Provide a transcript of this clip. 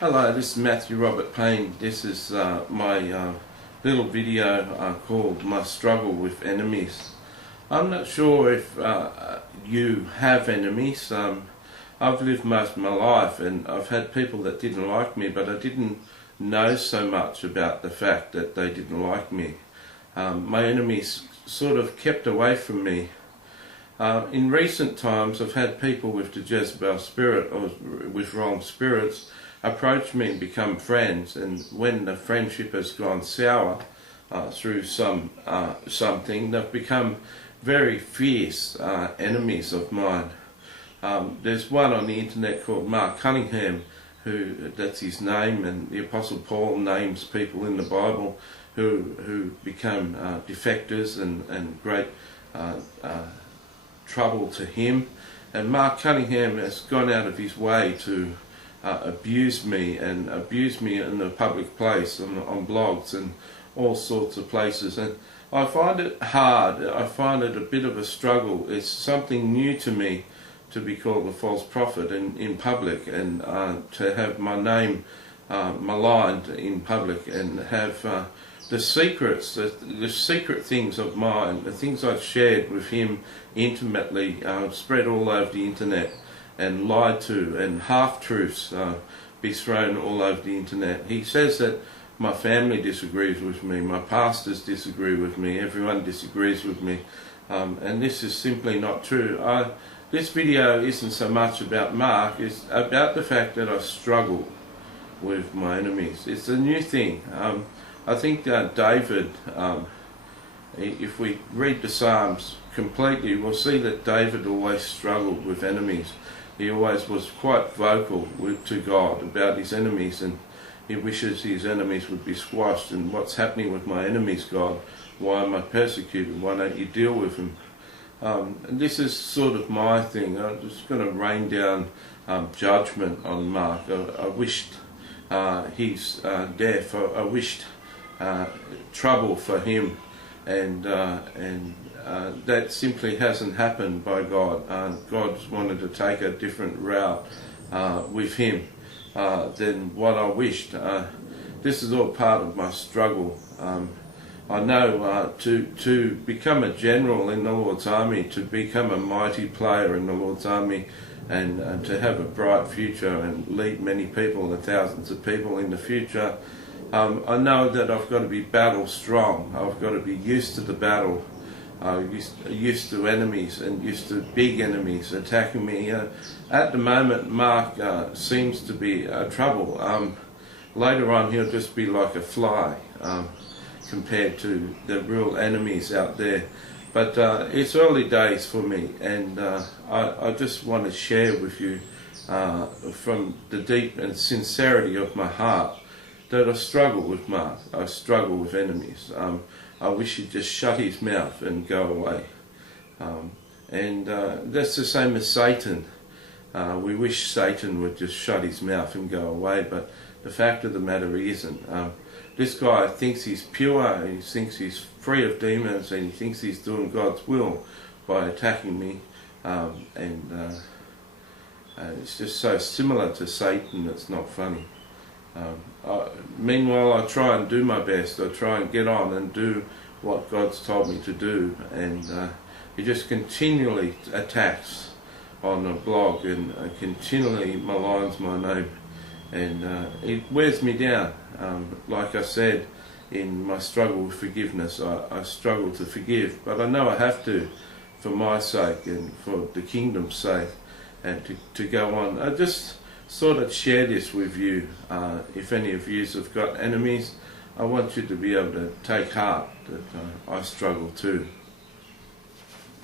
Hello, this is Matthew Robert Payne. This is my little video called My Struggle with Enemies. I'm not sure if you have enemies. I've lived most of my life and I've had people that didn't like me, but I didn't know so much about the fact that they didn't like me. My enemies sort of kept away from me. In recent times I've had people with the Jezebel spirit or with wrong spirits approach me and become friends, and when the friendship has gone sour through something, they've become very fierce enemies of mine. There's one on the internet called Mark Cunningham, that's his name, and the Apostle Paul names people in the Bible who become defectors and great trouble to him. And Mark Cunningham has gone out of his way to abuse me in the public place, on blogs and all sorts of places, and I find it hard. I find it a bit of a struggle. It's something new to me to be called a false prophet in public, and to have my name maligned in public, and have the secrets, the secret things of mine, the things I've shared with him intimately, spread all over the internet and lied to, and half-truths be thrown all over the internet. He says that my family disagrees with me, my pastors disagree with me, everyone disagrees with me, and this is simply not true. This video isn't so much about Mark, it's about the fact that I struggle with my enemies. It's a new thing. I think David, if we read the Psalms completely, we'll see that David always struggled with enemies. He always was quite vocal to God about his enemies, and he wishes his enemies would be squashed. And what's happening with my enemies, God? Why am I persecuted? Why don't you deal with them? And this is sort of my thing. I'm just going to rain down judgment on Mark. I wished his death. I wished trouble for him, and that simply hasn't happened by God. God's wanted to take a different route with him than what I wished. This is all part of my struggle. I know to become a general in the Lord's army, to become a mighty player in the Lord's army, and to have a bright future and lead many people and thousands of people in the future, I know that I've got to be battle strong. I've got to be used to the battle, used to enemies, and used to big enemies attacking me. At the moment, Mark seems to be trouble. Later on, he'll just be like a fly compared to the real enemies out there. But it's early days for me, and I just want to share with you from the deep and sincerity of my heart that I struggle with Mark. I struggle with enemies. I wish he'd just shut his mouth and go away. And that's the same as Satan. We wish Satan would just shut his mouth and go away, but the fact of the matter, he isn't. This guy thinks he's pure, he thinks he's free of demons, and he thinks he's doing God's will by attacking me. It's just so similar to Satan, it's not funny. Meanwhile, I try and do my best. I try and get on and do what God's told me to do, and he just continually attacks on the blog and continually maligns my name, and it wears me down. Like I said, in my struggle with forgiveness, I struggle to forgive, but I know I have to, for my sake and for the kingdom's sake, and to go on. I just sort of share this with you. If any of you have got enemies, I want you to be able to take heart that I struggle too.